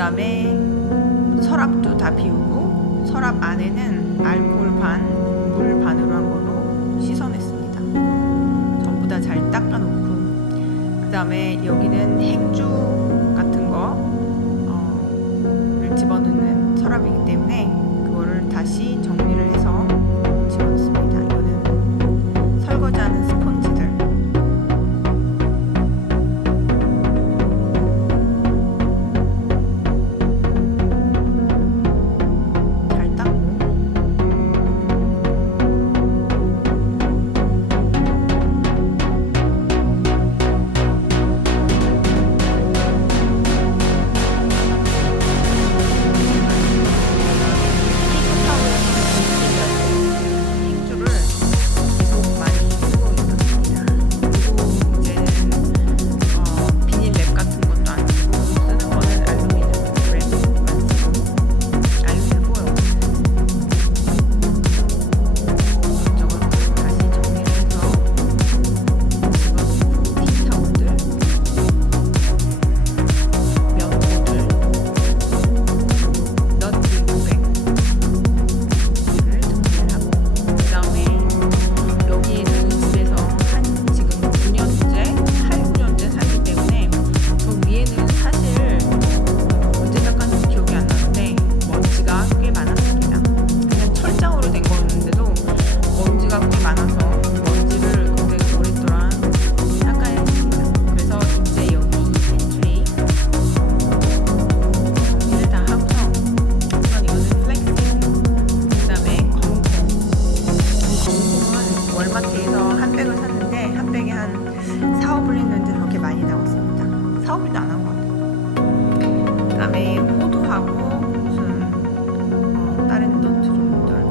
다음에 서랍도 다 비우고 서랍 안에는 알코올 반, 물 반으로 한 걸로 씻어냈습니다. 전부 다 잘 닦아놓고 그 다음에 여기는 행주 같은 거를 집어넣는 서랍이기 때문에 그거를 다시 정리를 해서 집어넣습니다. 이거는 설거지하는 스폰지들. 잘 닦고 월마트에서 한 백을 샀는데 한 백에 한 4~5불 했는데 그렇게 많이 나왔습니다. 4~5불도 안 한 것 같아요. 그 다음에 호두하고 무슨 다른 너트 종류들,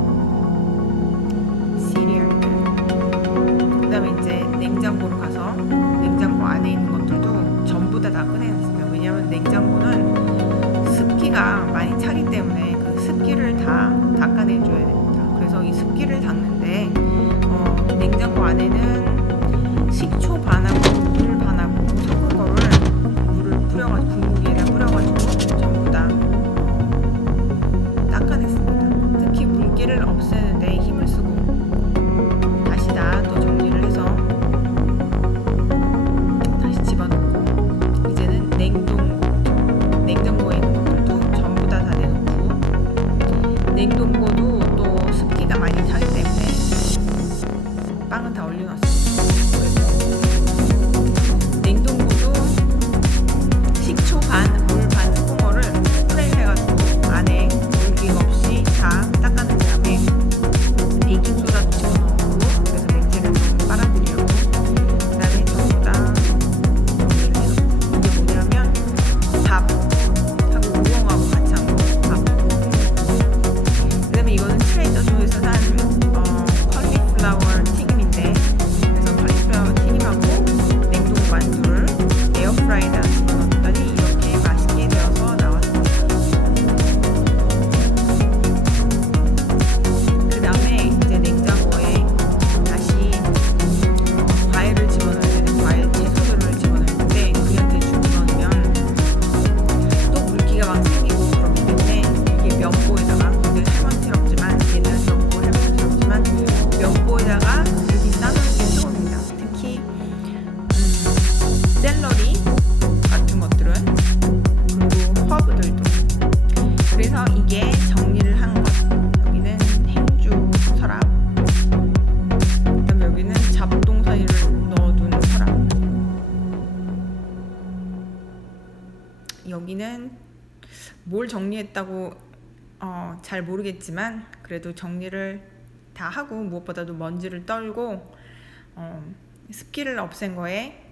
시리얼들. 그 다음에 이제 냉장고로 가서 냉장고 안에 있는 것들도 전부 다 꺼내놨습니다. 왜냐하면 냉장고는 습기가 많이 차기 때문에 그 습기를 다 닦아내줘야 됩니다. 그래서 이 습기를 닦는데 냉장고 안에는 식초 반하고 물 반하고 섞은 거를 물을 뿌려가지고 분무기에다 뿌려가지고 전부 다 닦아냈습니다. 특히 물기를 없애는데 힘을 쓰고 다시 다 또 정리를 해서 다시 집어넣고 이제는 냉장고에 있는 것들도 전부 다 내놓고 냉동고도 또 습기가 많이 차기 때문에 빵은 다 올려놨습니다. 냉동고도 식초 반, 물 반 섞은 거를 스프레이를 해가지고 안에 물기가 없이 다 닦아낸 다음에 베이킹소다도 집어넣고 그래서 냉지를 좀 빨아들이려고 그 다음에 전부 다 이게 뭐냐면 밥하고 우엉하고 같이 한 거 밥. 그 다음에 이거는 트레이더조에서 산 컬리플라워 튀김인데 그래서 컬리플라워 튀김하고 냉동 만두를 에어프라이어에 집어넣었더니 이렇게 맛있게 되어서 나왔습니다. 그 다음에 이제 냉장고에 다시 과일을 집어넣어야 되는 과일 채소들을 집어넣는데 그냥 대충 집어넣으면 또 물기가 막 생기고 그렇기 때문에 이게 면보에다가 근데 할머니스럽지만 옛날스럽고 할머니스럽지만 면보에다가 이렇게 싸놓는 게 좋습니다. 특히 샐러리 같은 것들은 그리고 허브들도. 그래서 이게 정리를 한 것. 여기는 행주 서랍. 그다음에 여기는 잡동사니를 넣어두는 서랍. 여기는 뭘 정리했다고 잘 모르겠지만 그래도 정리를 다 하고 무엇보다도 먼지를 떨고 습기를 없앤 거에